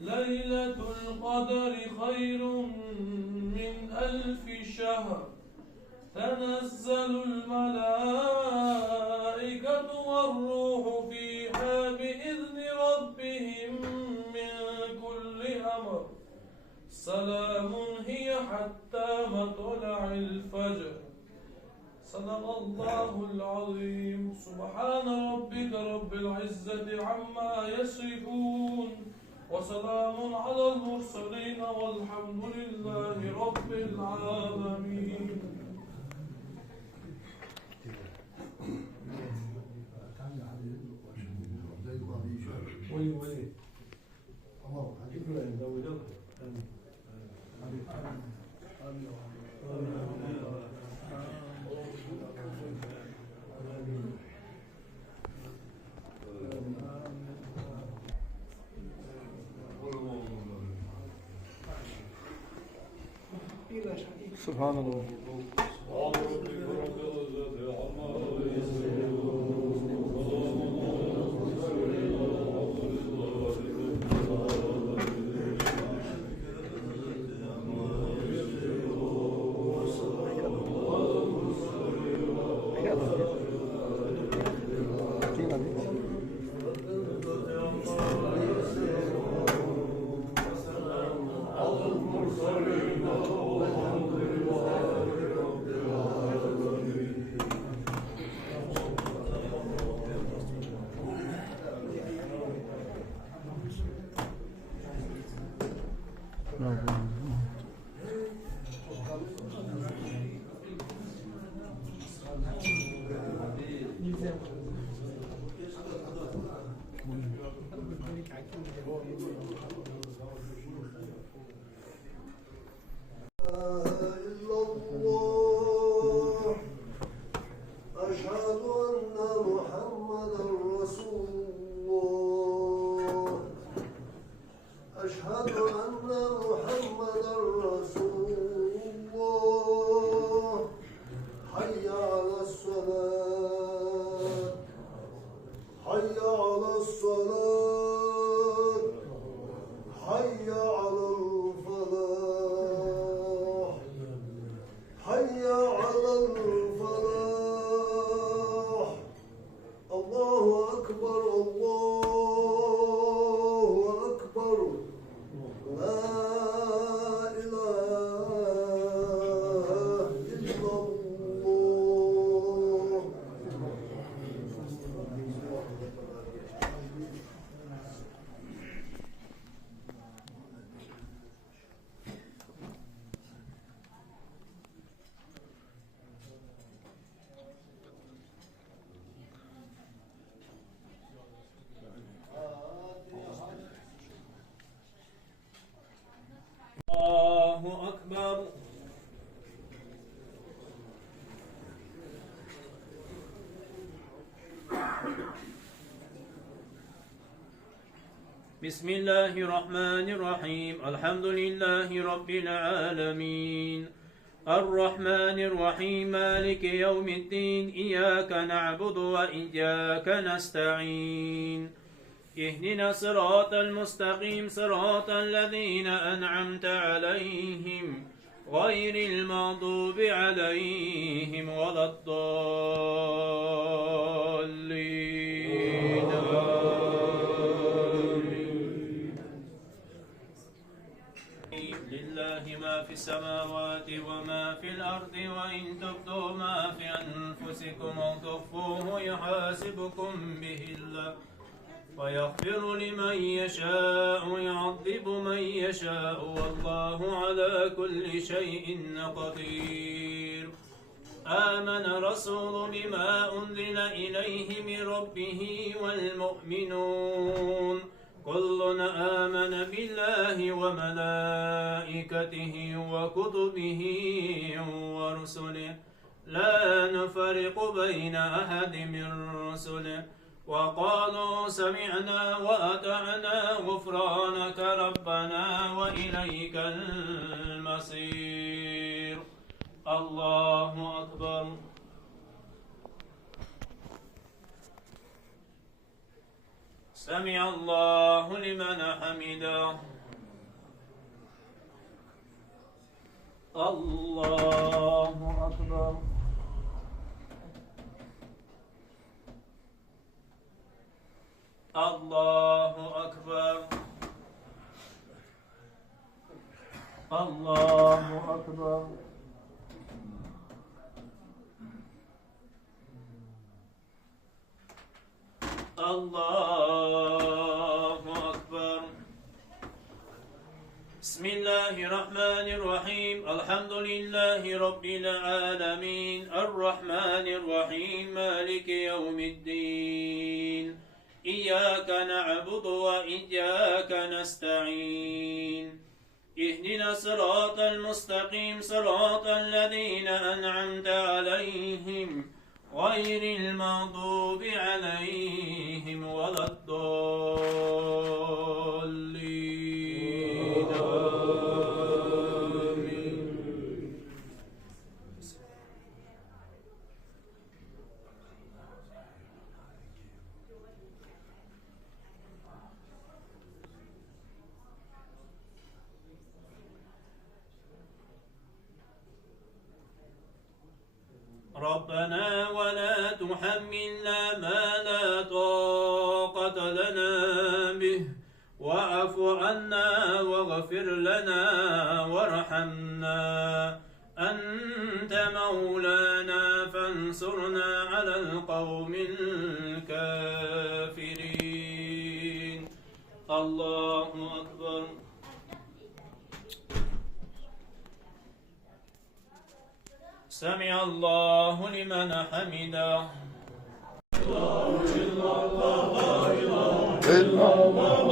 ليلة القدر خير من 1000 شهر. تنزل الملائكة والروح فيها بإذن ربهم من كل أمر. سلام هي حتى مطلع الفجر. صدق الله العظيم. سبحان ربك رب العزة عما يصفون وسلام على المرسلين والحمد لله رب العالمين. سبحان الله. بسم الله الرحمن الرحيم. الحمد لله رب العالمين الرحمن الرحيم مالك يوم الدين. إياك نعبد وإياك نستعين. اهدنا الصراط المستقيم صراط الذين أنعمت عليهم غير المغضوب عليهم ولا الضالين. لله ما في السماوات وما في الأرض وإن تبدوا ما في أنفسكم أو تخفوه يحاسبكم به الله ويغفر لمن يشاء ويعذب من يشاء والله على كل شيء قدير. آمن الرسول بما أنزل إليه من ربه والمؤمنون كل آمن بالله وملائكته وكتبه ورسله لا نفرق بين أحد من رسله وقالوا سمعنا وأطعنا غفرانك ربنا وإليك المصير. الله أكبر. سمع الله لمن حمده. الله أكبر. الله أكبر. الله أكبر. الله أكبر. بسم الله الرحمن الرحيم. الحمد لله رب العالمين الرحمن الرحيم مالك يوم الدين إياك نعبد وإياك نستعين اهدنا الصراط المستقيم صراط الذين أنعمت عليهم غير المغضوب عليهم ولا الضالين آمين. ربنا ولا تحملنا ما لا طاقة لنا به واعف عنا واغفر لنا وارحمنا أنت مولانا فانصرنا على القوم الكافرين. الله أكبر. سمع الله لمن حمده. إلا الله